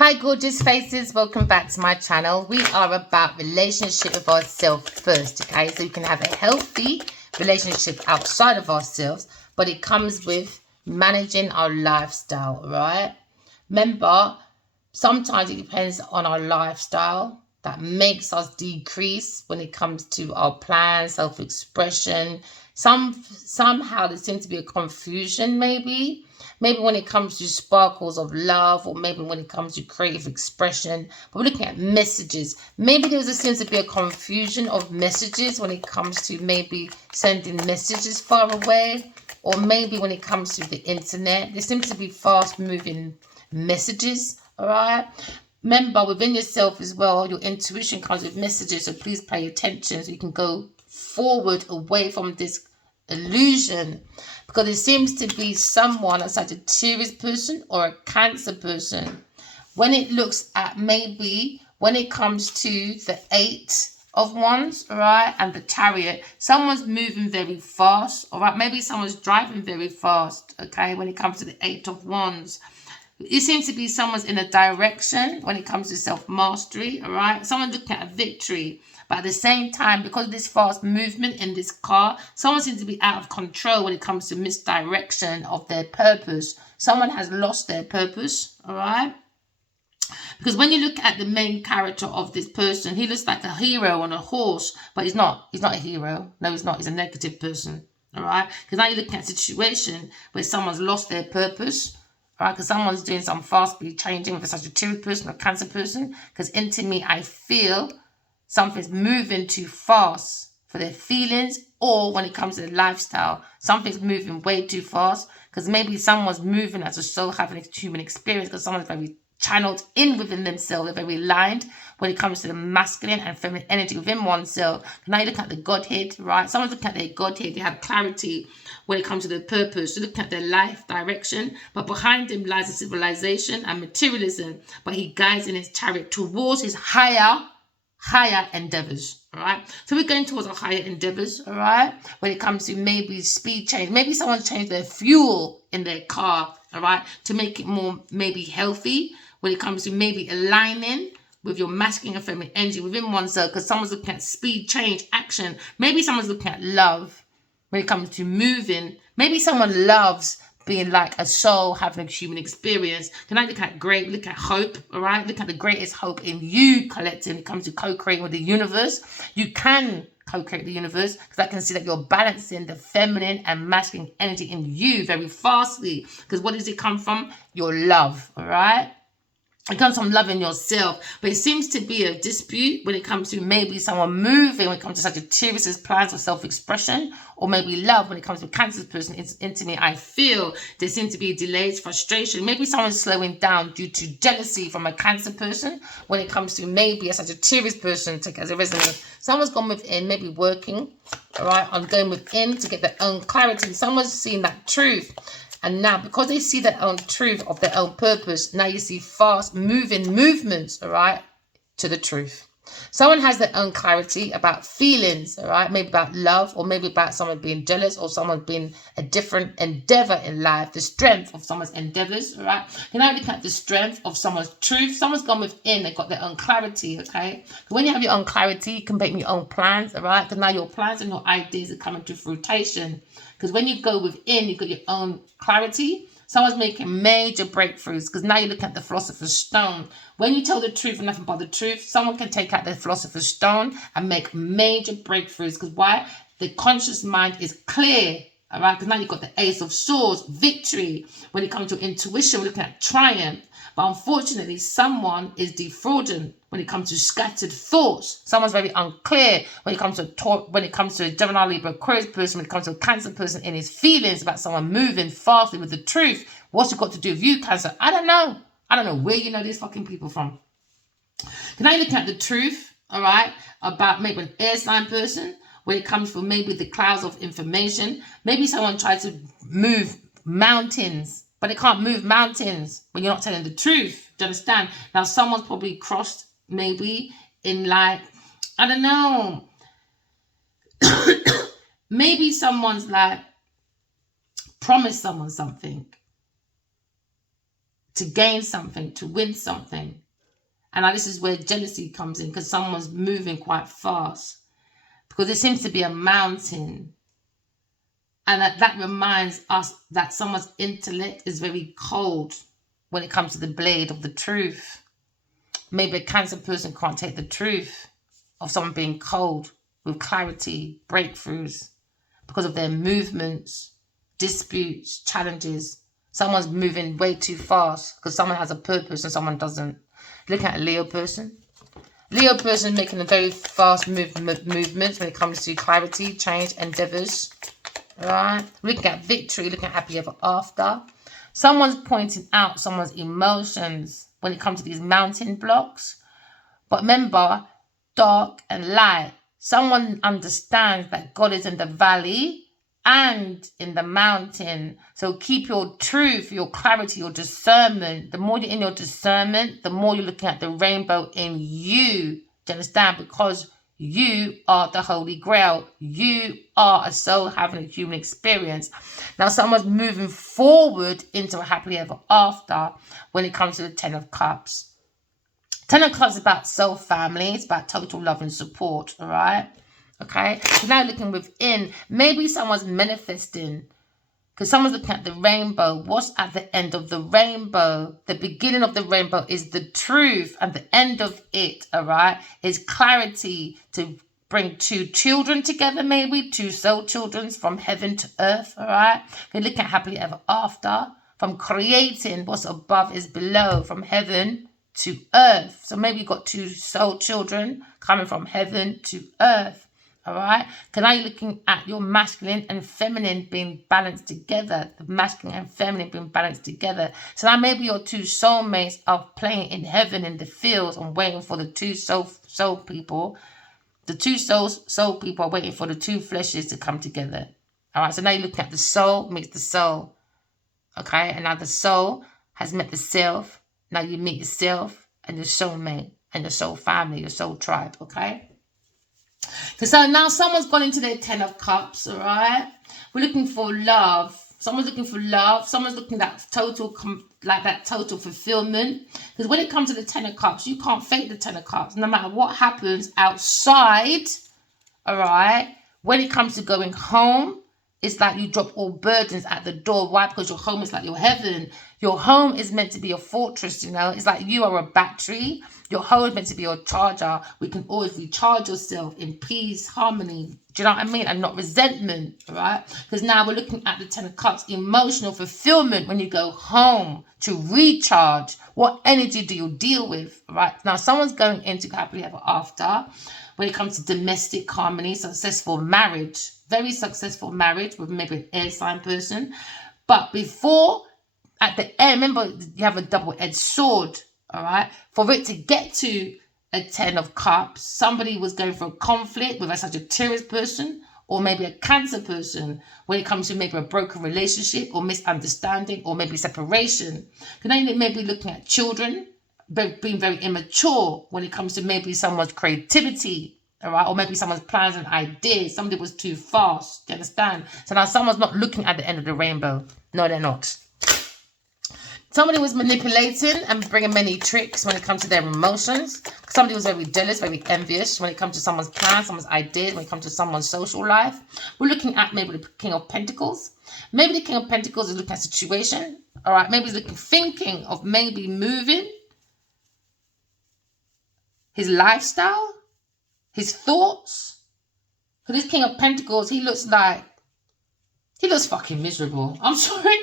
Hi gorgeous faces, welcome back to my channel. We are about relationship with ourselves first, okay? So you can have a healthy relationship outside of ourselves, but it comes with managing our lifestyle, right? Remember, sometimes it depends on our lifestyle that makes us decrease when it comes to our plans, self-expression. Somehow there seems to be a confusion, maybe when it comes to sparkles of love, or maybe when it comes to creative expression. But we're looking at messages. Maybe there seems to be a confusion of messages when it comes to maybe sending messages far away, or maybe when it comes to the internet, there seems to be fast moving messages. All right, remember, within yourself as well, your intuition comes with messages, so please pay attention so you can go forward away from this illusion, because it seems to be someone, a Sagittarius person or a Cancer person. When it looks at, maybe when it comes to the 8 of Wands, all right, and the Chariot, someone's moving very fast, all right, maybe someone's driving very fast, okay, when it comes to the 8 of Wands. It seems to be someone's in a direction when it comes to self-mastery, all right? Someone's looking at a victory. But at the same time, because of this fast movement in this car, someone seems to be out of control when it comes to misdirection of their purpose. Someone has lost their purpose, all right? Because when you look at the main character of this person, he looks like a hero on a horse, but he's not. He's not a hero. No, he's not. He's a negative person, all right? Because now you're looking at a situation where someone's lost their purpose, right? Because someone's doing some fast speed changing with a Sagittarius person or Cancer person. Because into me, I feel something's moving too fast for their feelings, or when it comes to their lifestyle, something's moving way too fast. Because maybe someone's moving as a soul, having a human experience, because someone's very channeled in within themselves, they're very aligned when it comes to the masculine and feminine energy within oneself. Now you look at the Godhead, right? Someone's looking at their Godhead, they have clarity when it comes to their purpose, to look at their life direction, but behind them lies a civilization and materialism, but he guides in his chariot towards his higher endeavors. All right, so we're going towards our higher endeavors. All right, when it comes to maybe speed change, maybe someone's changed their fuel in their car, all right, to make it more maybe healthy, when it comes to maybe aligning with your masculine and feminine energy within oneself, because someone's looking at speed change, action. Maybe someone's looking at love when it comes to moving. Maybe someone loves being like a soul, having a human experience. Can I look at great, look at hope, all right? Look at the greatest hope in you, collective, when it comes to co-creating with the universe. You can co-create the universe, because I can see that you're balancing the feminine and masculine energy in you very fastly. Because what does it come from? Your love, all right? It comes from loving yourself, but it seems to be a dispute when it comes to maybe someone moving, when it comes to Sagittarius' plans for self-expression, or maybe love when it comes to Cancer's person. It's intimate. I feel there seems to be delays, frustration. Maybe someone's slowing down due to jealousy from a Cancer person when it comes to maybe a Sagittarius person. Take it as a resonance. Someone's gone within, maybe working, all right, on going within to get their own clarity. Someone's seen that truth. And now, because they see their own truth of their own purpose, now you see fast moving movements, all right, to the truth. Someone has their own clarity about feelings, all right, maybe about love, or maybe about someone being jealous, or someone being a different endeavor in life, the strength of someone's endeavors, all right. You now look at the strength of someone's truth. Someone's gone within, they've got their own clarity, okay. When you have your own clarity, you can make your own plans, all right, because now your plans and your ideas are coming to fruition. Because when you go within, you've got your own clarity. Someone's making major breakthroughs, because now you look at the Philosopher's Stone. When you tell the truth and nothing but the truth, someone can take out the Philosopher's Stone and make major breakthroughs. Because why? The conscious mind is clear, all right? Because now you've got the Ace of Swords, victory. When it comes to intuition, we're looking at triumph. But unfortunately, someone is defrauding when it comes to scattered thoughts. Someone's very unclear when it comes to a Gemini, Libra, Aquarius person, when it comes to a Cancer person in his feelings about someone moving fastly with the truth. What's it got to do with you, Cancer? I don't know. I don't know where you know these fucking people from. Can I look at the truth, all right, about maybe an air sign person when it comes from maybe the clouds of information? Maybe someone tried to move mountains, but they can't move mountains when you're not telling the truth. Do you understand? Now, someone's probably crossed maybe in like, I don't know. Maybe someone's like promised someone something, to gain something, to win something. And now this is where jealousy comes in, because someone's moving quite fast. Because there seems to be a mountain. And that reminds us that someone's intellect is very cold when it comes to the blade of the truth. Maybe a Cancer person can't take the truth of someone being cold with clarity, breakthroughs, because of their movements, disputes, challenges. Someone's moving way too fast because someone has a purpose and someone doesn't. Look at a Leo person. Leo person making a very fast movements when it comes to clarity, change, endeavors. Right? Looking at victory, looking at happily ever after. Someone's pointing out someone's emotions when it comes to these mountain blocks. But remember, dark and light. Someone understands that God is in the valley and in the mountain. So keep your truth, your clarity, your discernment. The more you're in your discernment, the more you're looking at the rainbow in you. Do you understand? Because you are the Holy Grail. You are a soul having a human experience. Now, someone's moving forward into a happily ever after when it comes to the Ten of Cups. Ten of Cups is about soul family. It's about total love and support, all right? Okay? So now looking within, maybe someone's manifesting, because someone's looking at the rainbow. What's at the end of the rainbow? The beginning of the rainbow is the truth, and the end of it, all right, is clarity to bring two children together, maybe two soul children from heaven to earth, all right? You're looking at happily ever after, from creating what's above is below, from heaven to earth. So maybe you've got two soul children coming from heaven to earth. All right. Because now you're looking at your masculine and feminine being balanced together. The masculine and feminine being balanced together. So now maybe your two soulmates are playing in heaven in the fields and waiting for the two soul people. The two soul people are waiting for the two fleshes to come together. All right. So now you're looking at the soul meets the soul. Okay. And now the soul has met the self. Now you meet yourself and your soulmate and your soul family, your soul tribe. Okay. So now someone's gone into their Ten of Cups, all right? We're looking for love. Someone's looking for love. Someone's looking at total fulfillment. Because when it comes to the Ten of Cups, you can't fake the Ten of Cups. No matter what happens outside, all right? When it comes to going home, it's like you drop all burdens at the door. Why? Because your home is like your heaven. Your home is meant to be a fortress, you know. It's like you are a battery. Your home is meant to be your charger. We can always recharge yourself in peace, harmony. Do you know what I mean? And not resentment, right? Because now we're looking at the Ten of Cups, emotional fulfillment when you go home to recharge. What energy do you deal with, right? Now, someone's going into happily ever after when it comes to domestic harmony, successful marriage, very successful marriage with maybe an air sign person. But before, at the end, remember, you have a double-edged sword. All right. For it to get to a Ten of Cups, somebody was going for a conflict with a Sagittarius person or maybe a Cancer person when it comes to maybe a broken relationship or misunderstanding or maybe separation. Because then they may be looking at children being very immature when it comes to maybe someone's creativity. All right. Or maybe someone's plans and ideas. Somebody was too fast. Do you understand? So now someone's not looking at the end of the rainbow. No, they're not. Somebody was manipulating and bringing many tricks when it comes to their emotions. Somebody was very jealous, very envious when it comes to someone's plans, someone's ideas, when it comes to someone's social life. We're looking at maybe the King of Pentacles. Maybe the King of Pentacles is looking at situation. All right, maybe he's thinking of maybe moving his lifestyle, his thoughts. For this King of Pentacles, he looks fucking miserable. I'm sorry.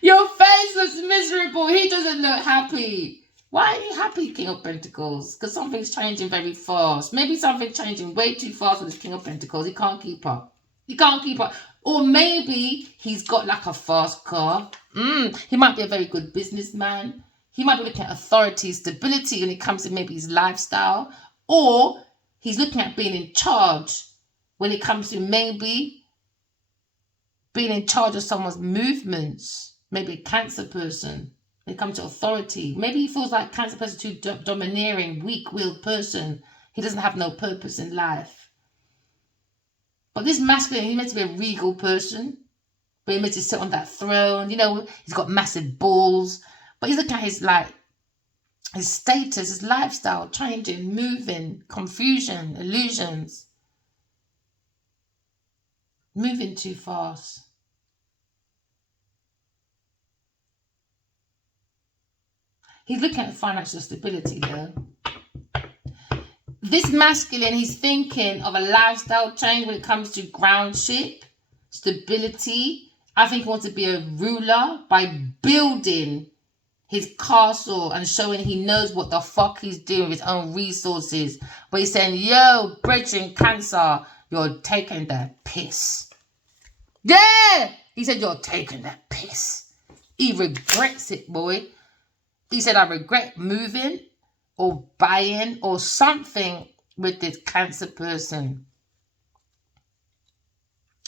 Your face looks miserable. He doesn't look happy. Why are you happy, King of Pentacles? Because something's changing very fast. Maybe something's changing way too fast with this King of Pentacles. He can't keep up. He can't keep up. Or maybe he's got like a fast car. He might be a very good businessman. He might be looking at authority, stability when it comes to maybe his lifestyle. Or he's looking at being in charge when it comes to maybe being in charge of someone's movements. Maybe a Cancer person when it comes to authority. Maybe he feels like Cancer person too domineering, weak-willed person. He doesn't have no purpose in life. But this masculine, he's meant to be a regal person. But he's meant to sit on that throne. You know, he's got massive balls. But he's looking at his, like, His status, his lifestyle changing, moving, confusion, illusions. Moving too fast. He's looking at financial stability though. This masculine, he's thinking of a lifestyle change when it comes to groundship, stability. I think he wants to be a ruler by building his castle and showing he knows what the fuck he's doing with his own resources. But he's saying, yo, brethren, Cancer, you're taking the piss. Yeah! He said, you're taking the piss. He regrets it, boy. He said, I regret moving or buying or something with this Cancer person.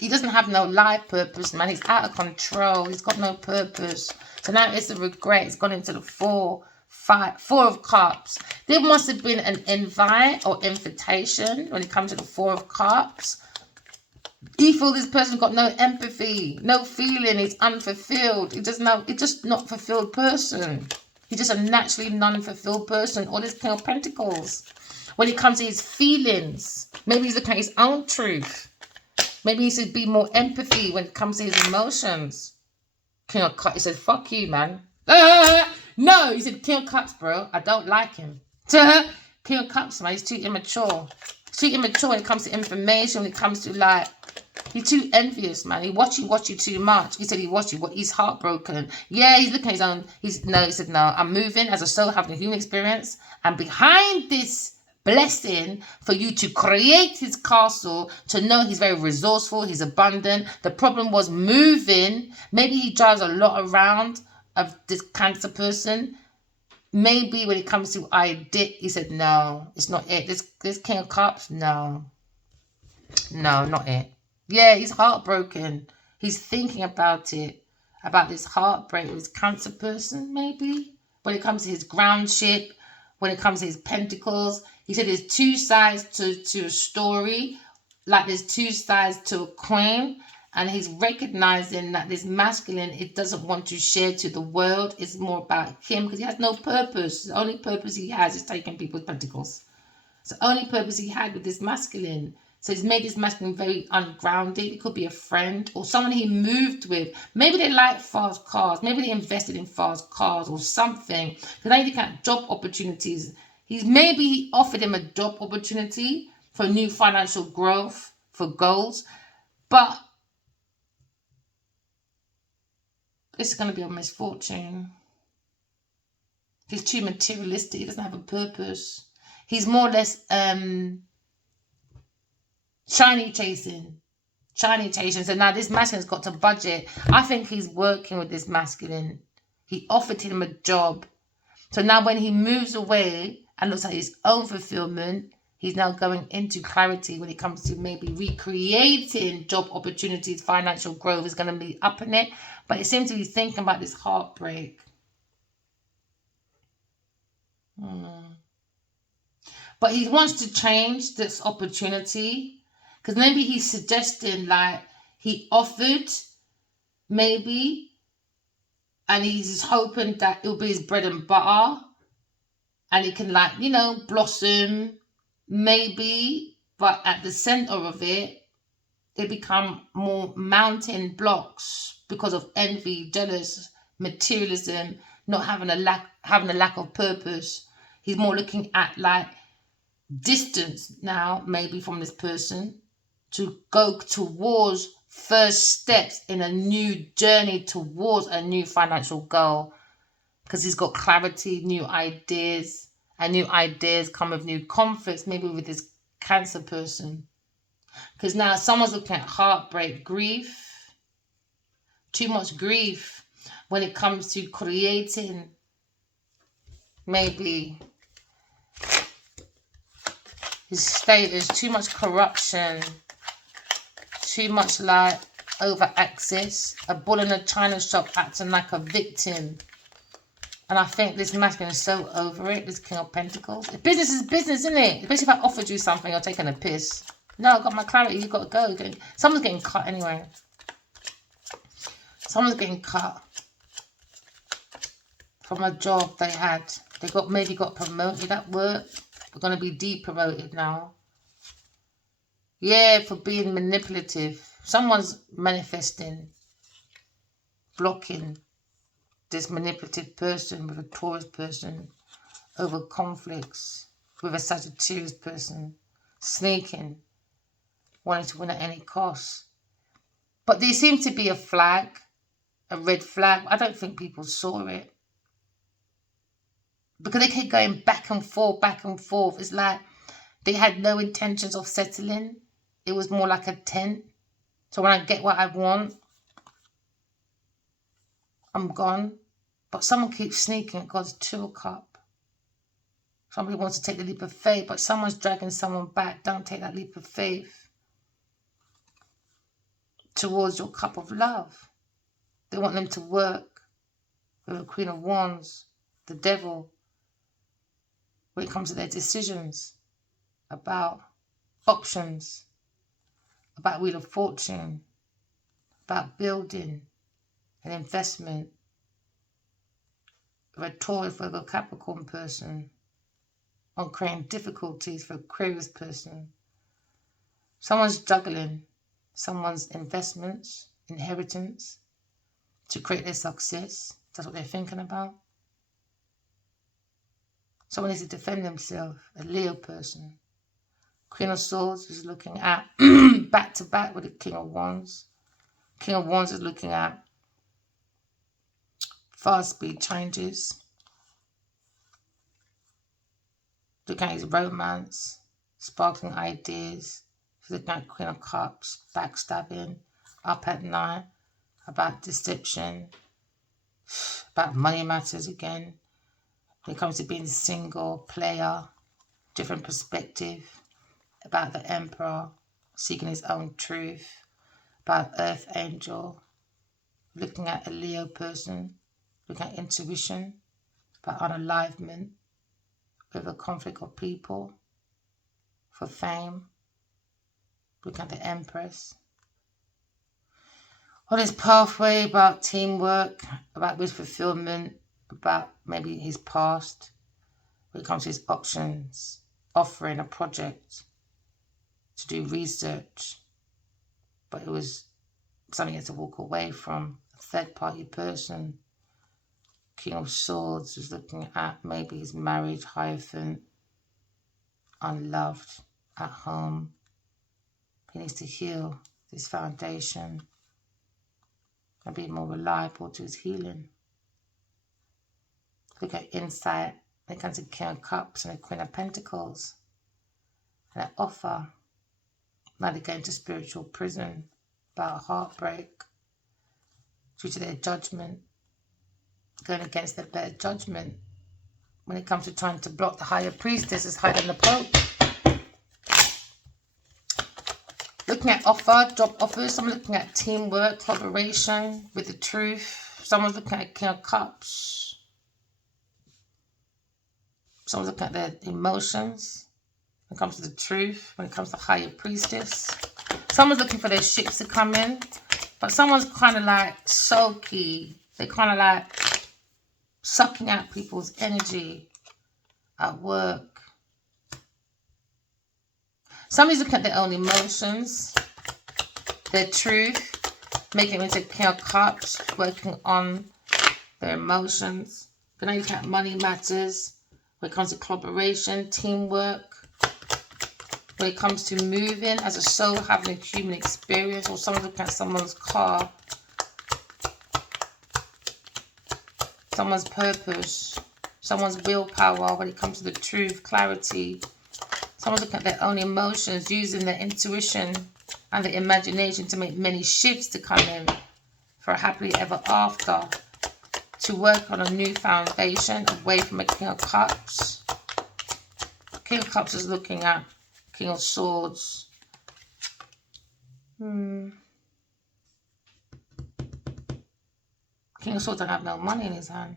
He doesn't have no life purpose, man. He's out of control. He's got no purpose. So now it's a regret. It's gone into the four of cups. There must have been an invite or invitation when it comes to the 4 of cups. He feels this person got no empathy, no feeling. He's unfulfilled. He's just not fulfilled person. He's just a naturally non-fulfilled person. Or this King of Pentacles. When it comes to his feelings, maybe he's looking at his own truth. Maybe he should be more empathy when it comes to his emotions. King of Cups, he said, fuck you, man. No, he said, King of Cups, bro. I don't like him. King of Cups, man, he's too immature. He's too immature when it comes to information, when it comes to, like, he's too envious, man. He watch you too much. He said he watched you. He's heartbroken. Yeah, he's looking at his own. He said, no, I'm moving as a soul, having a human experience. And behind this blessing for you to create his castle, to know he's very resourceful, he's abundant. The problem was moving. Maybe he drives a lot around of this Cancer person. Maybe when it comes to idea, he said, no, it's not it. This King of Cups, no, not it. Yeah, he's heartbroken. He's thinking about it, about this heartbreak with his Cancer person, maybe. When it comes to his groundship, when it comes to his pentacles, he said there's 2 sides to a story, like there's 2 sides to a coin, and he's recognizing that this masculine, it doesn't want to share to the world. It's more about him because he has no purpose. The only purpose he has is taking people's pentacles. It's the only purpose he had with this masculine. So he's made this masculine very ungrounded. It could be a friend or someone he moved with. Maybe they like fast cars. Maybe they invested in fast cars or something. Because now you look at job opportunities. He offered him a job opportunity for new financial growth, for goals. But it's going to be a misfortune. He's too materialistic. He doesn't have a purpose. He's more or less shiny chasing. So now this masculine's got to budget. I think he's working with this masculine. He offered him a job. So now when he moves away and looks at his own fulfillment, he's now going into clarity when it comes to maybe recreating job opportunities. Financial growth is going to be up in it. But it seems to be thinking about this heartbreak. But he wants to change this opportunity. Because maybe he's suggesting, like, he offered, maybe, and he's hoping that it'll be his bread and butter. And it can, like, blossom, maybe. But at the center of it, they become more mountain blocks because of envy, jealous, materialism, not having a lack of purpose. He's more looking at, like, distance now, maybe, from this person, to go towards first steps in a new journey towards a new financial goal. Because he's got clarity, new ideas, and new ideas come with new conflicts, maybe with this Cancer person. Because now someone's looking at heartbreak, grief, too much grief when it comes to creating, maybe, his status, too much corruption, too much, like, over access, a bull in a china shop acting like a victim. And I think this masculine is so over it, this King of Pentacles. Business is business, isn't it? Especially if I offered you something, you're taking a piss. No, I've got my clarity, you've got to go. Someone's getting cut anyway. Someone's getting cut from a job they had. They maybe got promoted at work. They're going to be depromoted now. Yeah, for being manipulative. Someone's manifesting, blocking this manipulative person with a Taurus person over conflicts, with a Sagittarius person, sneaking, wanting to win at any cost. But there seemed to be a flag, a red flag. I don't think people saw it. Because they kept going back and forth, back and forth. It's like they had no intentions of settling. It was more like a tent. So when I get what I want, I'm gone. But someone keeps sneaking at God's 2 cup. Somebody wants to take the leap of faith, but someone's dragging someone back. Don't take that leap of faith towards your cup of love. They want them to work with the Queen of Wands, the devil, when it comes to their decisions about options, about Wheel of Fortune, about building an investment, a Taurus for a Capricorn person, on creating difficulties for a Aquarius person. Someone's juggling someone's investments, inheritance, to create their success. That's what they're thinking about. Someone needs to defend themselves, a Leo person. Queen of Swords is looking at back to back with the King of Wands. King of Wands is looking at fast speed changes. Looking at his romance, sparkling ideas. He's looking at Queen of Cups, backstabbing, up at night, about deception, about money matters again. When it comes to being single, player, different perspective, about the Emperor, seeking his own truth, about Earth Angel, looking at a Leo person, looking at intuition, about unalivement, with a conflict of people, for fame, looking at the Empress. On his pathway, about teamwork, about wish fulfillment, about maybe his past, when it comes to his options, offering a project to do research, but it was something he had to walk away from, a third party person. King of Swords was looking at maybe his marriage, Hierophant, unloved, at home. He needs to heal this foundation and be more reliable to his healing. Look at insight when it comes to King of Cups and the Queen of Pentacles. And an offer. Now they're going to spiritual prison about a heartbreak due to their judgment, going against their better judgment when it comes to trying to block the higher priestess is higher than the Pope. Looking at offer, job offers. Someone looking at teamwork, collaboration with the truth. Someone's looking at King of Cups. Someone's looking at their emotions when it comes to the truth, when it comes to higher priestess. Someone's looking for their ships to come in, but someone's kind of like sulky. They're kind of like sucking out people's energy at work. Somebody's looking at their own emotions, their truth, making it into King of Cups, working on their emotions. But now you look at money matters, when it comes to collaboration, teamwork, when it comes to moving as a soul, having a human experience, or someone's looking at someone's car, someone's purpose, someone's willpower when it comes to the truth, clarity. Someone's looking at their own emotions, using their intuition and their imagination to make many shifts to come in for a happily ever after, to work on a new foundation away from a King of Cups. King of Cups is looking at King of Swords. King of Swords don't have no money in his hand.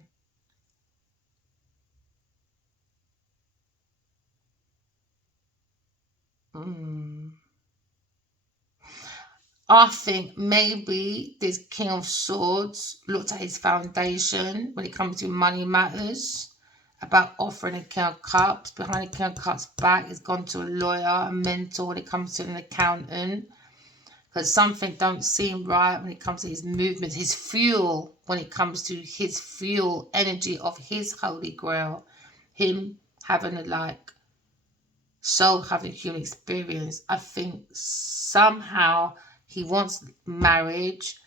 I think maybe this King of Swords looked at his foundation when it comes to money matters about offering a King of Cups. Behind the King of Cups back, he's gone to a lawyer, a mentor when it comes to an accountant. Because something don't seem right when it comes to his movements, his fuel, when it comes to his fuel, energy of his Holy Grail. Him having a soul having human experience. I think somehow he wants marriage,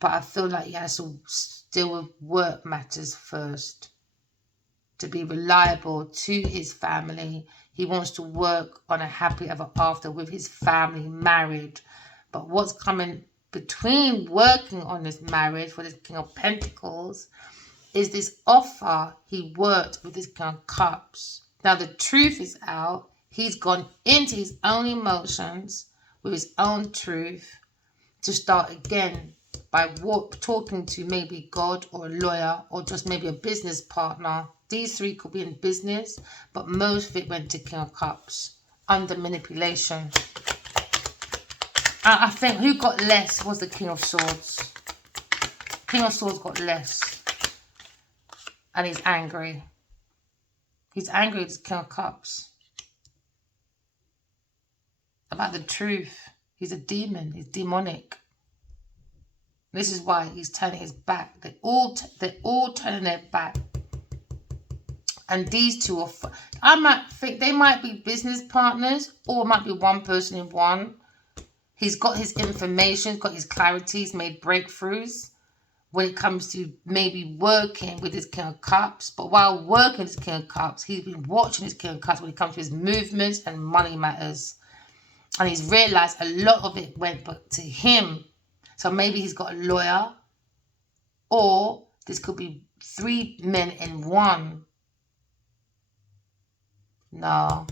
but I feel like he has to deal with work matters first. To be reliable to his family. He wants to work on a happy ever after with his family, marriage. But what's coming between working on this marriage for this King of Pentacles is this offer he worked with this King of Cups. Now the truth is out. He's gone into his own emotions with his own truth to start again by talking to maybe God or a lawyer or just maybe a business partner. These three could be in business, but most of it went to King of Cups under manipulation. I think who got less was the King of Swords. King of Swords got less. And he's angry. He's angry with the King of Cups. About the truth. He's a demon. He's demonic. This is why he's turning his back. They're all turning their back. And these two are... I might think they might be business partners, or it might be one person in one. He's got his information, got his clarity, he's made breakthroughs when it comes to maybe working with his King of Cups. But while working with his King of Cups, he's been watching his King of Cups when it comes to his movements and money matters. And he's realised a lot of it went back to him. So maybe he's got a lawyer, or this could be three men in one. No.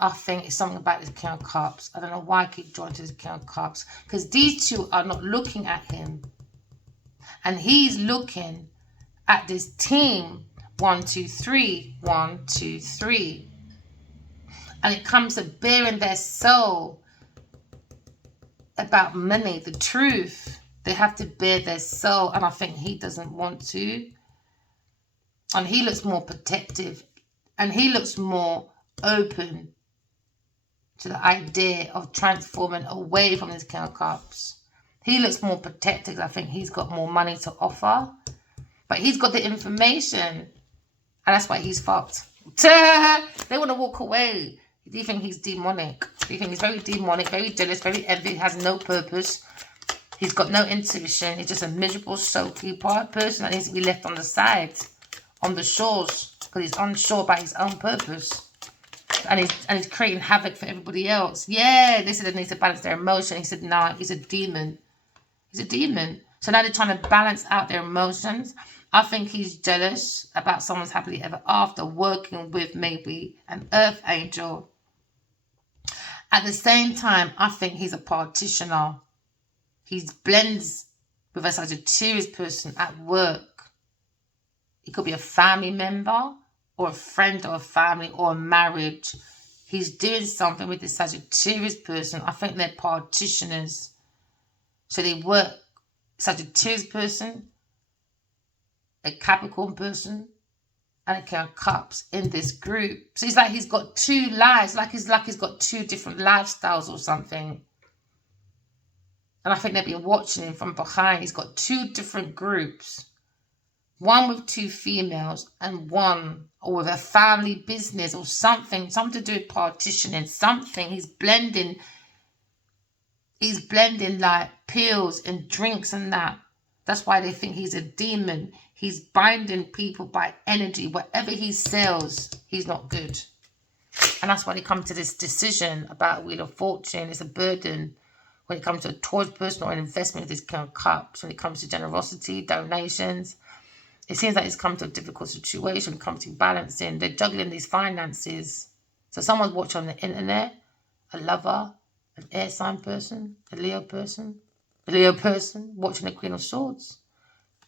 I think it's something about this King of Cups. I don't know why I keep drawing to this King of Cups. Because these two are not looking at him. And he's looking at this team. 1, 2, 3. 1, 2, 3. And it comes to bearing their soul about money, the truth. They have to bear their soul. And I think he doesn't want to. And he looks more protective. And he looks more open to the idea of transforming away from this King of Cups. He looks more protected. I think he's got more money to offer. But he's got the information. And that's why he's fucked. They want to walk away. Do you think he's demonic? Do you think he's very demonic, very jealous, very envy, has no purpose? He's got no intuition. He's just a miserable, sulky person that needs to be left on the side, on the shores, because he's unsure about his own purpose. And he's creating havoc for everybody else. Yeah, they said they need to balance their emotion. He said, nah, he's a demon. He's a demon. So now they're trying to balance out their emotions. I think he's jealous about someone's happily ever after, working with maybe an earth angel. At the same time, I think he's a practitioner. He blends with a Sagittarius person at work. It could be a family member, or a friend or a family or a marriage. He's doing something with the Sagittarius person. I think they're practitioners. So they work, Sagittarius person, a Capricorn person, and a King of Cups in this group. So it's like he's got two lives, like he's got two different lifestyles or something. And I think they've been watching him from behind. He's got two different groups. One with two females and one or with a family business or something to do with partitioning, something. He's blending like pills and drinks and that. That's why they think he's a demon. He's binding people by energy. Whatever he sells, he's not good. And that's why they come to this decision about Wheel of Fortune. It's a burden when it comes to towards personal investment with this King of Cups. When it comes to generosity, donations. It seems like it's come to a difficult situation, come to balancing. They're juggling these finances. So someone's watching on the internet, a lover, an air sign person, a Leo person, watching the Queen of Swords,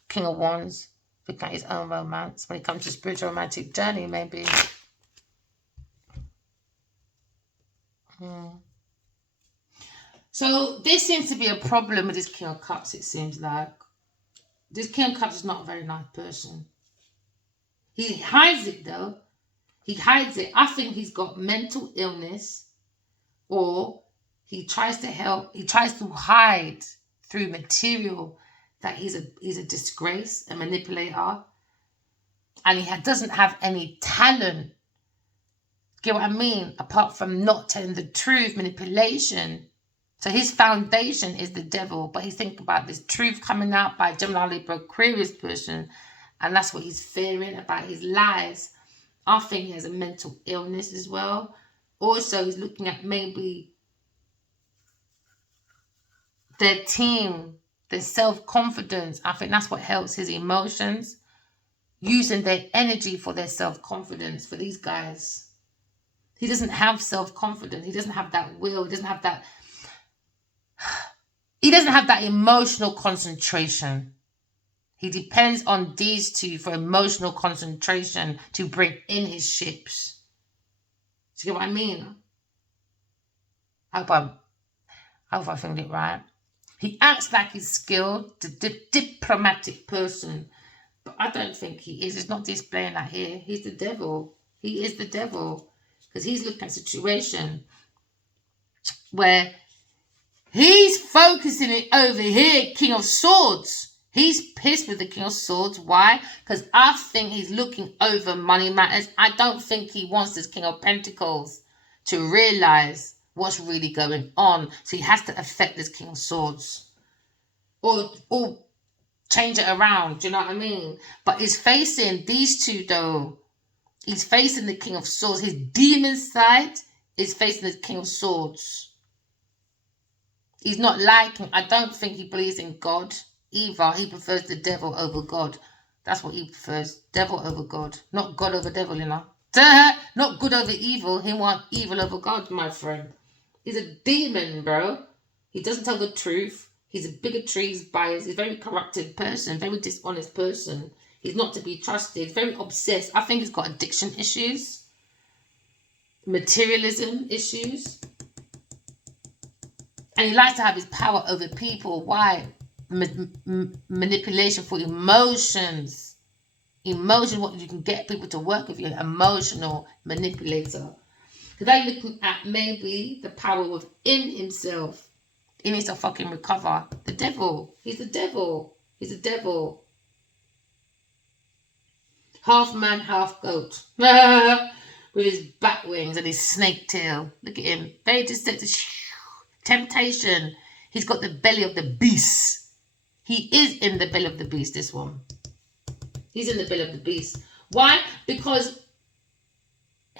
King of Wands, looking at his own romance. When it comes to spiritual romantic journey, maybe. So this seems to be a problem with this King of Cups, it seems like. This King of Cups is not a very nice person. He hides it though. He hides it. I think he's got mental illness, or he tries to help. He tries to hide through material that he's a disgrace, a manipulator, and he doesn't have any talent. Get what I mean? Apart from not telling the truth, manipulation. So his foundation is the devil, but he's thinking about this truth coming out by Gemini, Libra, Aquarius person, and that's what he's fearing about his lies. I think he has a mental illness as well. Also, he's looking at maybe their team, their self-confidence. I think that's what helps his emotions. Using their energy for their self-confidence for these guys. He doesn't have self-confidence. He doesn't have that will. He doesn't have that emotional concentration. He depends on these two for emotional concentration to bring in his ships. Do you get what I mean? I hope I think it right. He acts like he's skilled, diplomatic person, but I don't think he is. It's not displaying that here. He's the devil. He is the devil. Because he's looking at a situation where he's focusing it over here, King of Swords. He's pissed with the King of Swords. Why? Because I think he's looking over money matters. I don't think he wants this King of Pentacles to realize what's really going on. So he has to affect this King of Swords. Or change it around. Do you know what I mean? But he's facing these two though. He's facing the King of Swords. His demon side is facing the King of Swords. He's not liking, I don't think he believes in God either. He prefers the devil over God. That's what he prefers. Devil over God. Not God over devil, you know. Not good over evil. He wants evil over God, my friend. He's a demon, bro. He doesn't tell the truth. He's a bigotry. He's biased. He's a very corrupted person. Very dishonest person. He's not to be trusted. Very obsessed. I think he's got addiction issues. Materialism issues. And he likes to have his power over people. Why? Manipulation for emotions. Emotion, what you can get people to work with you. Emotional manipulator. Because they're looking at maybe the power within himself. He needs to fucking recover. The devil. He's the devil. He's the devil. Half man, half goat. With his bat wings and his snake tail. Look at him. Very deceptive. Temptation. He's got the belly of the beast. He is in the belly of the beast, this one. He's in the belly of the beast. Why? Because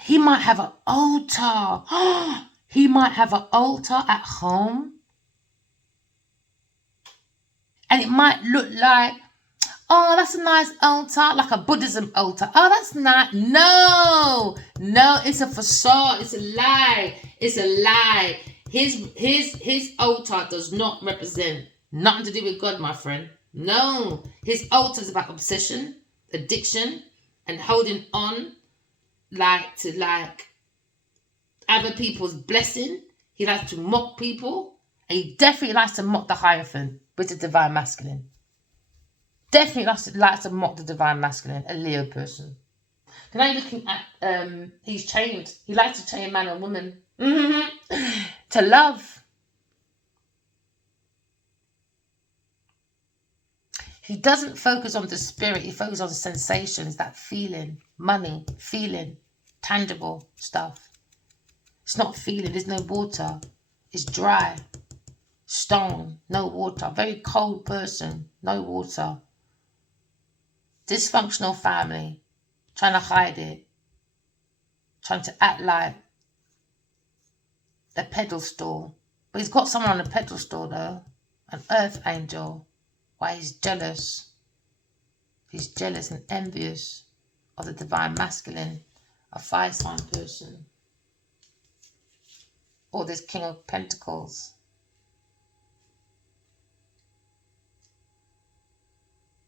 he might have an altar. He might have an altar at home. And it might look like, oh, that's a nice altar, like a Buddhism altar. Oh, that's nice. No, it's a facade. It's a lie. It's a lie. His altar does not represent nothing to do with God, my friend. No, his altar is about obsession, addiction, and holding on to other people's blessing. He likes to mock people, and he definitely likes to mock the Hierophant with the divine masculine. Definitely likes to mock the divine masculine, a Leo person. Now you're looking at, he's chained. He likes to chain man and woman to love. He doesn't focus on the spirit. He focuses on the sensations, that feeling, money, feeling, tangible stuff. It's not feeling. There's no water. It's dry. Stone, no water. Very cold person, no water. Dysfunctional family, trying to hide it. Trying to act like a pedestal. But he's got someone on a pedestal though. An earth angel. Why he's jealous. He's jealous and envious of the divine masculine. A fire sign person. Or this King of Pentacles.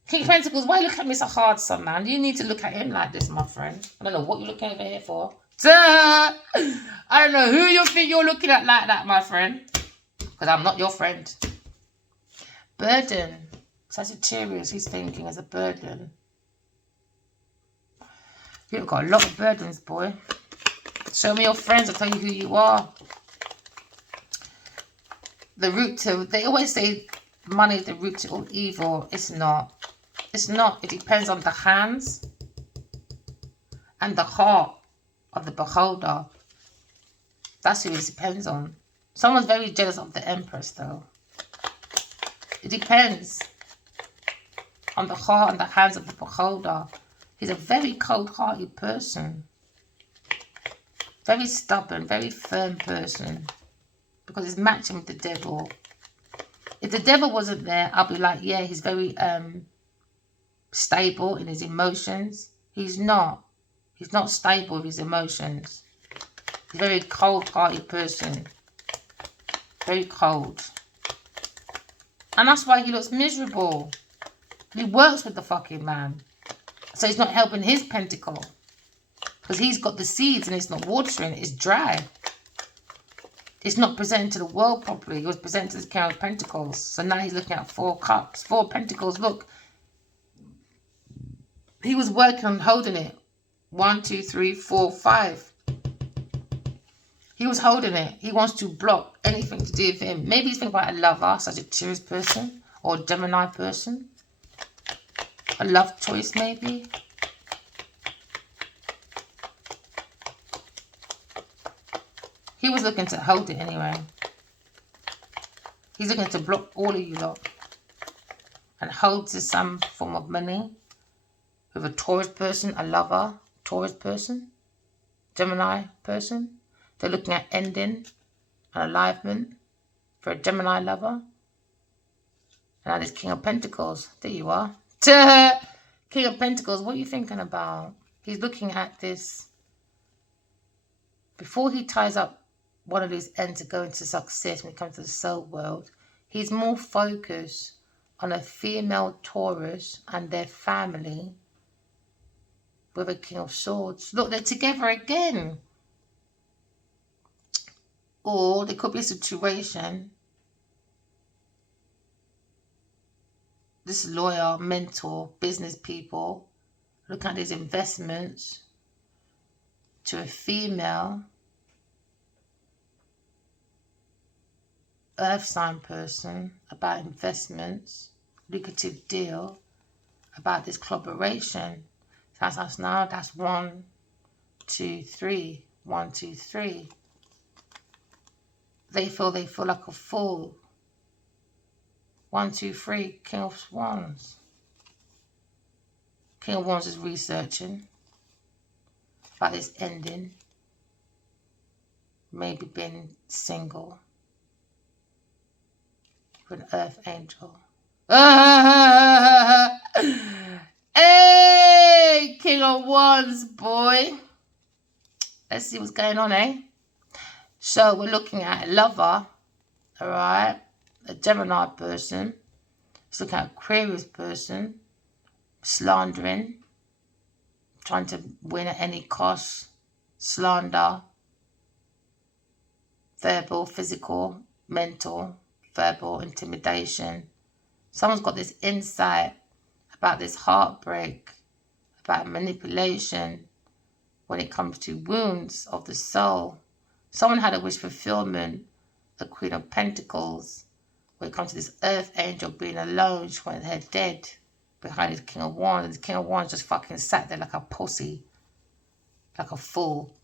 King of Pentacles, why you look at me so hard, son, man? You need to look at him like this, my friend. I don't know what you're looking over here for. I don't know who you think you're looking at like that, my friend. Because I'm not your friend. Burden. Sagittarius, he's thinking as a burden. You've got a lot of burdens, boy. Show me your friends, I'll tell you who you are. The root to, they always say money is the root to all evil. It's not. It's not. It depends on the hands and the heart of the beholder. That's who it depends on. Someone's very jealous of the Empress, though. It depends on the heart and the hands of the beholder. He's a very cold-hearted person. Very stubborn, very firm person. Because it's matching with the devil. If the devil wasn't there, I'll be like, yeah, he's very stable in his emotions. He's not. He's not stable with his emotions. He's a very cold-hearted person. Very cold. And that's why he looks miserable. He works with the fucking man. So he's not helping his pentacle. Because he's got the seeds and it's not watering. It's dry. It's not presented to the world properly. It was presented to the King of Pentacles. So now he's looking at 4 cups. 4 pentacles. Look. He was working on holding it. 1, 2, 3, 4, 5. He was holding it. He wants to block anything to do with him. Maybe he's thinking about a lover, such a Taurus person. Or a Gemini person. A love choice, maybe. He was looking to hold it anyway. He's looking to block all of you lot. And hold to some form of money. With a Taurus person, a lover, Taurus person, Gemini person. They're looking at ending an alignment for a Gemini lover. And now this King of Pentacles. There you are. King of Pentacles, what are you thinking about? He's looking at this. Before he ties up one of these ends to go into success when it comes to the soul world, he's more focused on a female Taurus and their family with a King of Swords. Look, they're together again. Or there could be a situation. This lawyer, mentor, business people, look at these investments to a female earth sign person about investments, lucrative deal, about this collaboration. That's us now. That's 1, 2, 3. 1, 2, 3. They feel like a fool. 1, 2, 3. King of Wands. King of Wands is researching about this ending. Maybe being single. With an earth angel. Hey, King of Wands, boy. Let's see what's going on, eh? So we're looking at a lover, all right? A Gemini person. Let's look at Aquarius person. Slandering. Trying to win at any cost. Slander. Verbal, physical, mental. Verbal intimidation. Someone's got this insight about this heartbreak, about manipulation when it comes to wounds of the soul. Someone had a wish fulfillment, a Queen of Pentacles, when it comes to this earth angel being alone. She went her dead behind this King of Wands. And the King of Wands just fucking sat there like a pussy, like a fool.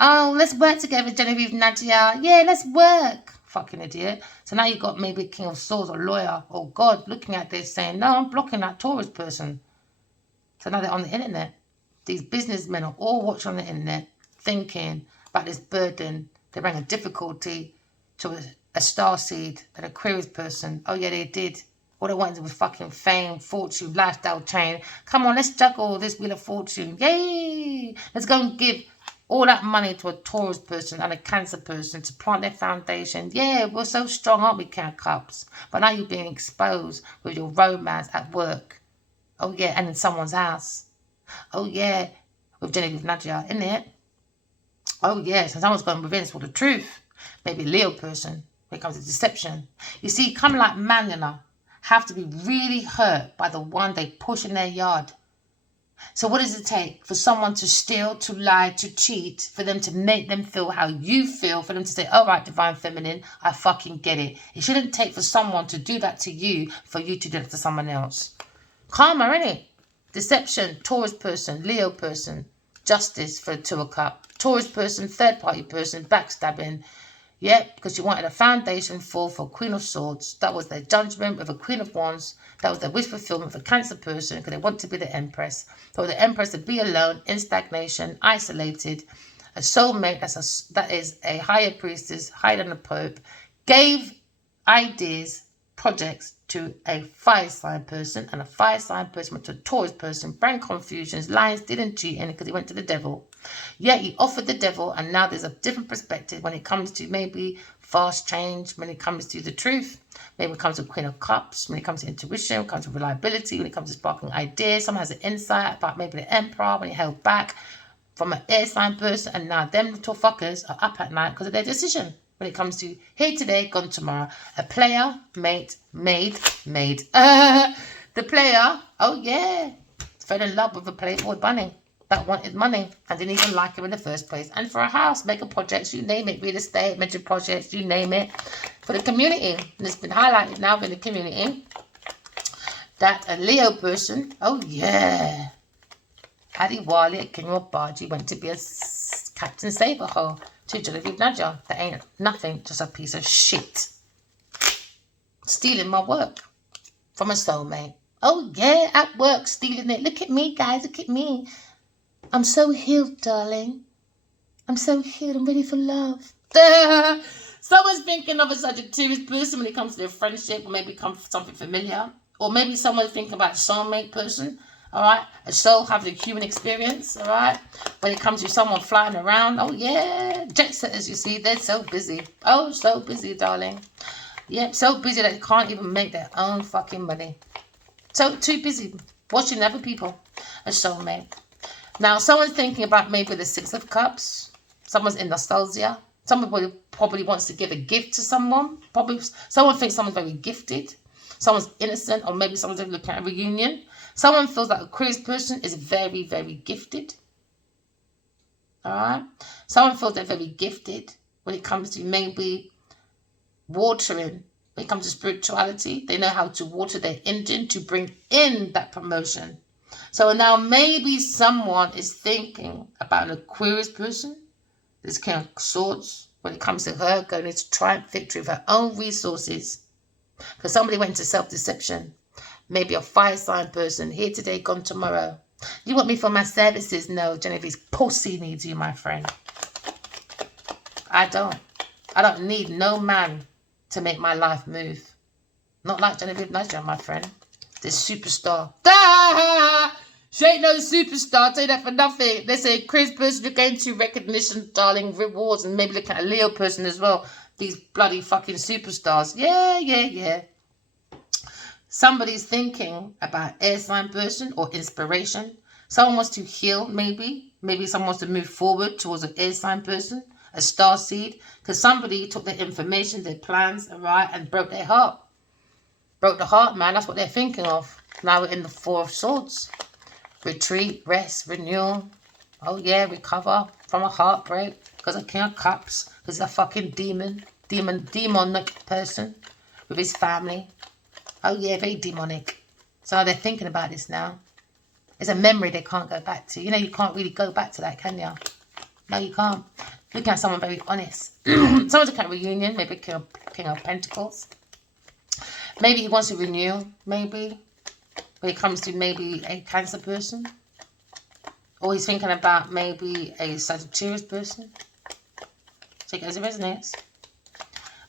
Oh, let's work together, Genevieve, Nadia. Yeah, let's work. Fucking idiot. So now you've got maybe a King of Swords or lawyer or God looking at this saying, no, I'm blocking that Taurus person. So now they're on the internet. These businessmen are all watching on the internet, thinking about this burden. They bring a difficulty to a starseed, an Aquarius person. Oh, yeah, they did. All they wanted was fucking fame, fortune, lifestyle change. Come on, let's juggle this Wheel of Fortune. Yay! Let's go and give all that money to a Taurus person and a Cancer person to plant their foundation. Yeah, we're so strong, aren't we, King of Cups? But now you're being exposed with your romance at work. Oh, yeah, and in someone's house. Oh, yeah, with Genevieve Nadia, isn't it? Oh, yes, and someone's going within for the truth. Maybe a Leo person when it comes to deception. You see, come like man, you know, have to be really hurt by the one they push in their yard. So what does it take for someone to steal, to lie, to cheat, for them to make them feel how you feel, for them to say, all right, divine feminine, I fucking get it. It shouldn't take for someone to do that to you for you to do it to someone else. Karma, innit? Deception, Taurus person, Leo person, justice for 2 of Cups. Taurus person, third party person, backstabbing. Yep, because you wanted a foundation for Queen of Swords. That was their judgment with a Queen of Wands. That was their wish fulfillment for Cancer person because they want to be the Empress. For the Empress to be alone, in stagnation, isolated. A soulmate that is a higher priestess, higher than the Pope. Gave ideas, projects to a fire sign person, and a fire sign person went to a Taurus person, bring confusions, lies, didn't cheat in because he went to the devil. Yet he offered the devil, and now there's a different perspective when it comes to maybe fast change, when it comes to the truth, maybe when it comes to Queen of Cups, when it comes to intuition, when it comes to reliability, when it comes to sparking ideas. Someone has an insight about maybe the Emperor when he held back from an air sign person, and now them little fuckers are up at night because of their decision. When it comes to here today, gone tomorrow. A player, made. The player, oh yeah, fell in love with a playboy bunny that wanted money and didn't even like him in the first place. And for a house, mega projects, you name it, real estate, major projects, you name it, for the community. And it's been highlighted now in the community that a Leo person, oh yeah, Paddy Wiley at King of Bargy went to be a Captain Saberhole to Genevieve Nadja. That ain't nothing, just a piece of shit. Stealing my work from a soulmate. Oh yeah, at work, stealing it. Look at me, guys, look at me. I'm so healed, darling. I'm so healed, I'm ready for love. Someone's thinking of a Sagittarius person when it comes to their friendship, or maybe come for something familiar. Or maybe someone's thinking about a soulmate person. All right, a soul having a human experience. All right, when it comes to someone flying around, oh yeah, jet setters. You see, they're so busy. Oh, so busy, darling. Yep, so busy that they can't even make their own fucking money. So too busy watching other people. A soulmate. Now, someone's thinking about maybe the 6 of Cups. Someone's in nostalgia. Someone probably wants to give a gift to someone. Probably someone thinks someone's very gifted. Someone's innocent, or maybe someone's looking at a reunion. Someone feels like a Aquarius person is very, very gifted. All right. Someone feels they're very gifted when it comes to maybe watering. When it comes to spirituality, they know how to water their engine to bring in that promotion. So now maybe someone is thinking about an Aquarius person. This King of Swords, when it comes to her going into triumph victory of her own resources. Because somebody went into self-deception. Maybe a fire sign person, here today, gone tomorrow. You want me for my services? No, Genevieve's pussy needs you, my friend. I don't need no man to make my life move. Not like Genevieve Nadja, my friend. This superstar. She ain't no superstar, I'll tell you that for nothing. They say Chris person, you're going to recognition, darling, rewards, and maybe look at a Leo person as well. These bloody fucking superstars. Yeah. Somebody's thinking about air sign person or inspiration. Someone wants to heal, maybe. Maybe someone wants to move forward towards an air sign person, a star seed. Because somebody took their information, their plans, all right, and broke their heart. Broke the heart, man. That's what they're thinking of. Now we're in the 4 of Swords. Retreat, rest, renewal. Oh yeah, recover from a heartbreak because of King of Cups. Because he's a fucking demonic person with his family. Oh yeah, very demonic. So they're thinking about this now. It's a memory they can't go back to. You know, you can't really go back to that, can you? No, you can't. Look at someone very honest. Someone's looking at reunion, maybe King of Pentacles. Maybe he wants to renew, maybe. When it comes to maybe a Cancer person. Or he's thinking about maybe a Sagittarius person. Take it as it resonates.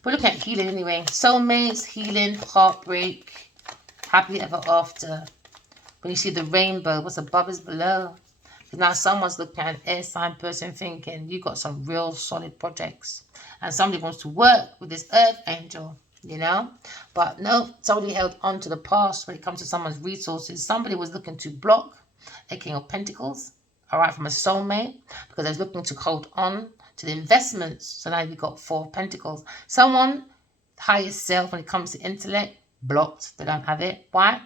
We're looking at healing anyway. Soulmates, healing, heartbreak, happily ever after. When you see the rainbow, what's above is below. Because now someone's looking at an air sign person thinking, you got some real solid projects. And somebody wants to work with this earth angel, you know. But no, somebody held on to the past when it comes to someone's resources. Somebody was looking to block a King of Pentacles, all right, from a soulmate. Because they're looking to hold on to the investments. So now you've got 4 of Pentacles. Someone, highest self when it comes to intellect, blocked. They don't have it. Why?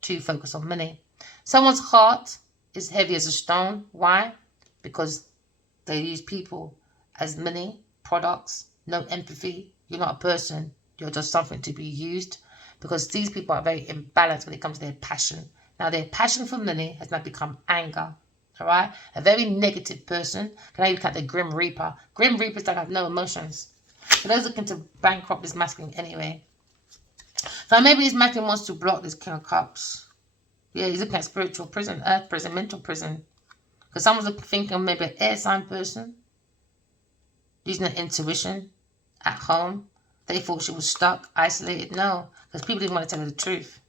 Too focused on money. Someone's heart, is heavy as a stone. Why? Because they use people as money, products, no empathy. You're not a person. You're just something to be used. Because these people are very imbalanced when it comes to their passion. Now, their passion for money has now become anger. All right? A very negative person. Can I look at the Grim Reaper? Grim Reapers don't have no emotions. So those looking to bankrupt this masculine anyway. So maybe this masculine wants to block this King of Cups. Yeah, he's looking at spiritual prison, earth prison, mental prison. Because someone's thinking of maybe an air sign person. Using their intuition at home. They thought she was stuck, isolated. No, because people didn't want to tell her the truth.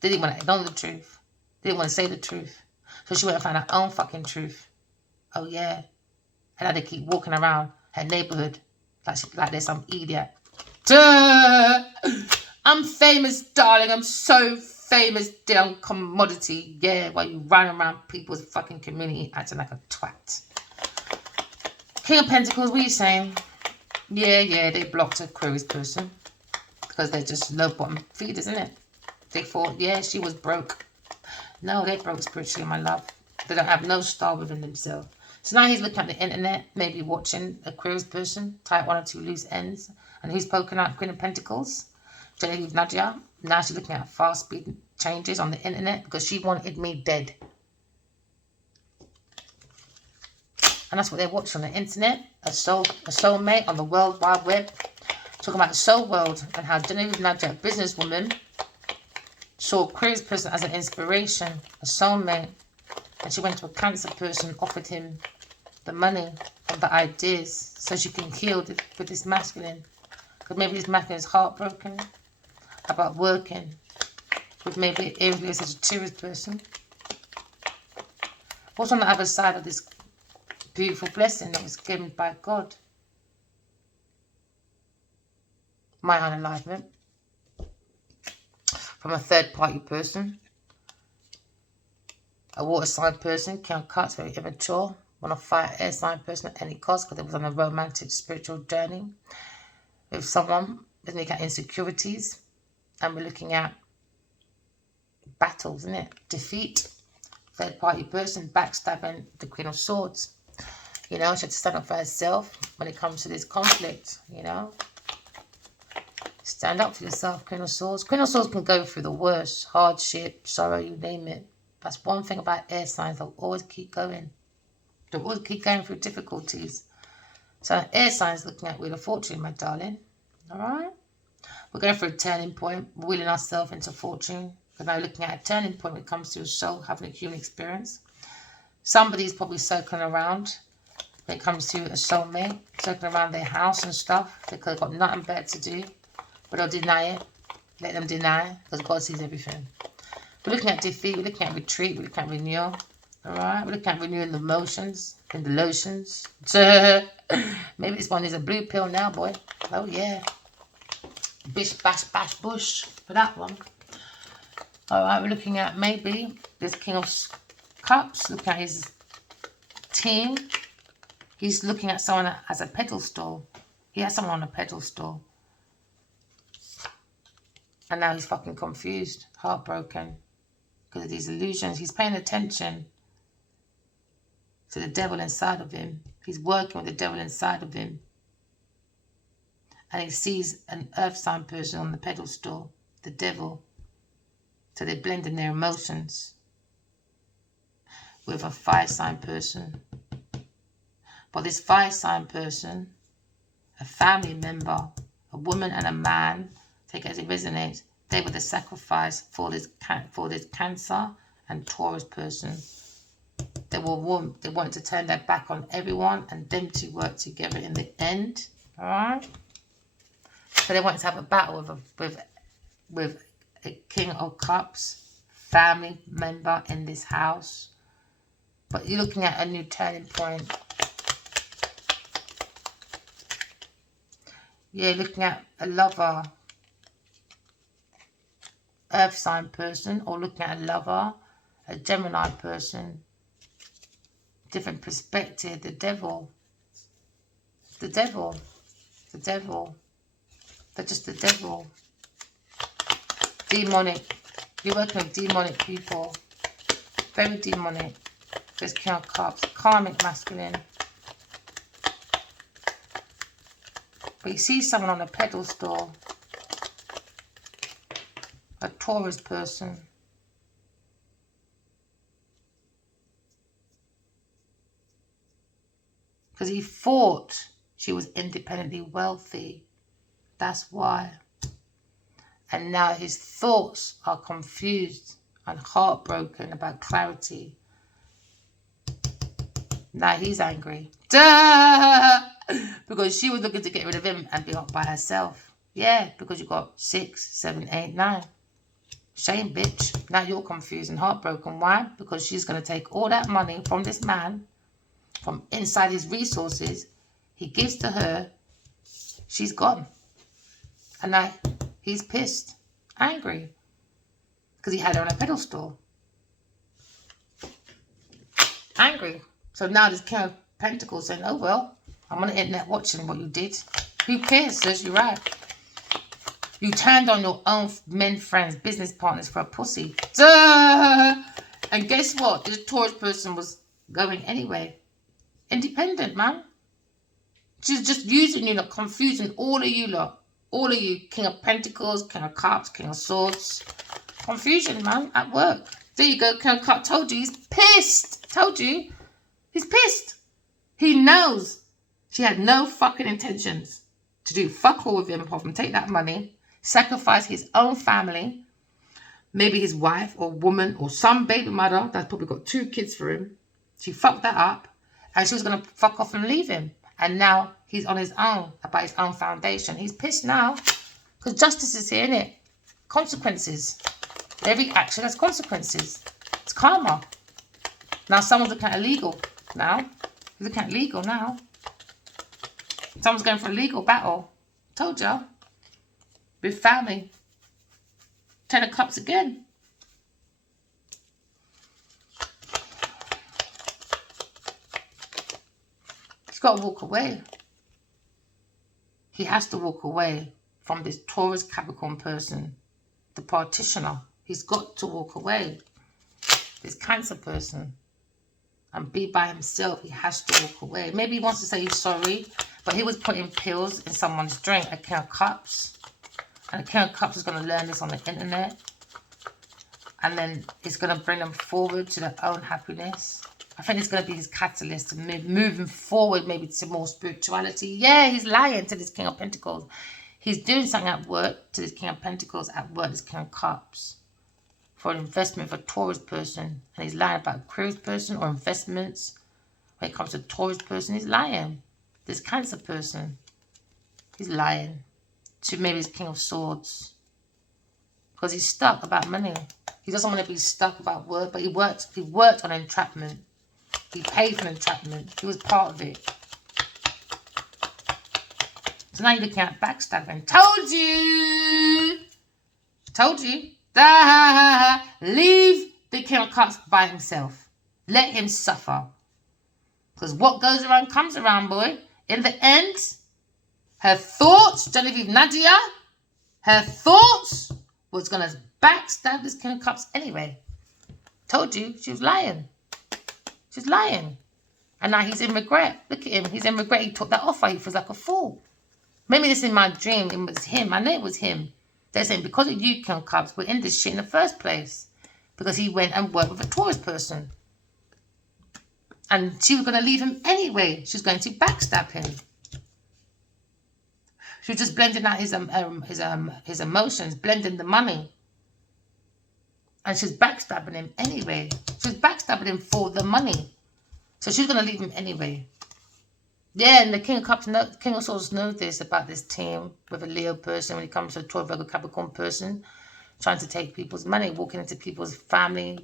They didn't want to know the truth. They didn't want to say the truth. So she went and found her own fucking truth. Oh, yeah. And had to keep walking around her neighborhood like there's some idiot. Duh! I'm famous, darling. I'm so famous, damn commodity. Yeah, while you run around people's fucking community acting like a twat. King of Pentacles, what are you saying? Yeah, they blocked a Aquarius person. Because they're just low bottom feeders, isn't it? They thought, yeah, she was broke. No, they're broke spiritually, my love. They don't have no star within themselves. So now he's looking at the internet, maybe watching a Aquarius person, type 1 or 2 loose ends. And who's poking out Queen of Pentacles? Genevieve Nadia. Now she's looking at fast speed changes on the internet because she wanted me dead. And that's what they watch on the internet. A soulmate on the World Wide Web. Talking about the soul world and how Genevieve Nadia, a businesswoman, saw Aquarius person as an inspiration, a soulmate. And she went to a Cancer person, offered him the money and the ideas so she can heal with this masculine. Because maybe this masculine is heartbroken about working with maybe an Aries Sagittarius person. What's on the other side of this beautiful blessing that was given by God? My unalignment from a third-party person, a water sign person, King of Cups, very immature, want to fight air sign person at any cost because it was on a romantic spiritual journey with someone. We're looking at insecurities and we're looking at battles, isn't it? Defeat, third-party person, backstabbing the Queen of Swords. You know, she had to stand up for herself when it comes to this conflict, you know. Stand up for yourself, Queen of Swords. Queen of Swords can go through the worst, hardship, sorrow, you name it. That's one thing about air signs. They'll always keep going. They'll always keep going through difficulties. So air signs looking at Wheel of Fortune, my darling. All right? We're going for a turning point. We're wheeling ourselves into fortune. We're now looking at a turning point when it comes to a soul having a human experience. Somebody's probably circling around when it comes to a soulmate. Circling around their house and stuff. Because they've got nothing better to do. But they'll deny it. Let them deny. Because God sees everything. We're looking at defeat, we're looking at retreat, we're looking at renewal. Alright, we're looking at renewing the emotions and the lotions. Maybe this one is a blue pill now, boy. Oh yeah. Bish, bash, bash, bush for that one. Alright, we're looking at maybe this King of Cups, looking at his team. He's looking at someone that has a pedestal. He has someone on a pedestal. And now he's fucking confused, heartbroken. Because of these illusions, he's paying attention to the devil inside of him. He's working with the devil inside of him. And he sees an earth sign person on the pedestal, the devil. So they're blending their emotions with a fire sign person. But this fire sign person, a family member, a woman and a man, take it as it resonates, they were the sacrifice for this Cancer and Taurus person. They wanted to turn their back on everyone and them to work together in the end. Alright? So they wanted to have a battle with a King of Cups, family member in this house. But you're looking at a new turning point. You're looking at a lover, earth sign person, or looking at a lover, a Gemini person. Different perspective. The devil. The devil. The devil. They're just the devil. Demonic. You're working with demonic people. Very demonic. This King of Cups. Karmic masculine. But you see someone on a pedestal. A Taurus person. Because he thought she was independently wealthy. That's why. And now his thoughts are confused and heartbroken about clarity. Now he's angry. Duh! Because she was looking to get rid of him and be up by herself. Yeah, because you got 6, 7, 8, 9. Shame, bitch. Now you're confused and heartbroken. Why? Because she's going to take all that money from this man, from inside his resources. He gives to her. She's gone. And now he's pissed, angry, because he had her on a pedestal. Angry. So now this King of Pentacles saying, oh, well, I'm on the internet watching what you did. Who cares, sis? You're right. You turned on your own men, friends, business partners for a pussy. Duh! And guess what? This Taurus person was going anyway. Independent, man. She's just using you, like, confusing all of you lot. All of you, King of Pentacles, King of Cups, King of Swords. Confusion, man, at work. There you go, King of Cups. Told you, he's pissed. Told you. He's pissed. He knows she had no fucking intentions to do fuck all with him apart from take that money, sacrifice his own family, maybe his wife or woman or some baby mother that's probably got 2 kids for him. She fucked that up and she was going to fuck off and leave him. And now he's on his own, about his own foundation. He's pissed now because justice is here, innit? Consequences. Every action has consequences. It's karma. Now someone's looking at illegal now. He's looking at legal now. Someone's going for a legal battle. Told ya. With family. 10 of Cups again. He's got to walk away. He has to walk away from this Taurus Capricorn person. The partitioner. He's got to walk away. This Cancer person. And be by himself. He has to walk away. Maybe he wants to say he's sorry. But he was putting pills in someone's drink. A King of Cups. And a King of Cups is going to learn this on the internet. And then it's going to bring them forward to their own happiness. I think it's going to be his catalyst to moving forward, maybe to more spirituality. Yeah, he's lying to this King of Pentacles. He's doing something at work to this King of Pentacles, at work, this King of Cups. For an investment for a Taurus person. And he's lying about a Aquarius person or investments. When it comes to a Taurus person, he's lying. This Cancer person, he's lying. To maybe his King of Swords. Because he's stuck about money. He doesn't want to be stuck about work, but he worked on entrapment. He paid for entrapment. He was part of it. So now you're looking at backstabbing. Told you! Told you. Leave the King of Cups by himself. Let him suffer. Because what goes around comes around, boy. In the end, her thoughts, Genevieve Nadia, her thoughts was going to backstab this King of Cups anyway. Told you, she was lying. She's lying. And now he's in regret. Look at him. He's in regret. He took that offer. He feels like a fool. Maybe this is my dream. It was him. I know it was him. They're saying, because of you, King of Cups, we're in this shit in the first place. Because he went and worked with a Taurus person. And she was going to leave him anyway. She was going to backstab him. She was just blending out his emotions, blending the money. And she's backstabbing him anyway. She's backstabbing him for the money. So she's going to leave him anyway. Yeah, and the King of Cups, King of Swords knows this about this team with a Leo person when it comes to a Taurus, Virgo, Capricorn person. Trying to take people's money, walking into people's family.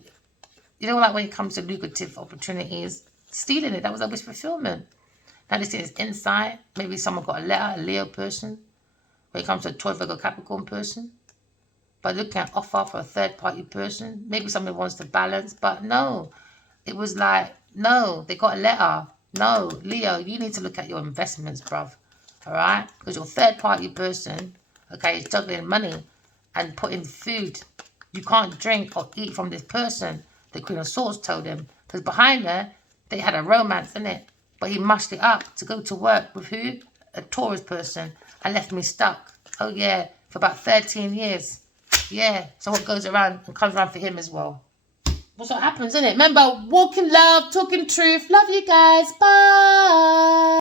You know, like when it comes to lucrative opportunities, stealing it. That was a wish fulfillment. Now this is inside. Maybe someone got a letter, a Leo person. When it comes to a Taurus, Virgo, Capricorn person. But looking at offer for a third-party person. Maybe somebody wants to balance. But no. It was like, no. They got a letter. No. Leo, you need to look at your investments, bruv. Alright? Because your third-party person, okay, is juggling money and putting food. You can't drink or eat from this person. The Queen of Swords told him Because behind her, they had a romance, innit? But he mushed it up to go to work with who? A Taurus person. And left me stuck. Oh, yeah. For about 13 years. Yeah. So what goes around and comes around for him as well. That's what happens, isn't it? Remember, walking love, talking truth. Love you guys. Bye.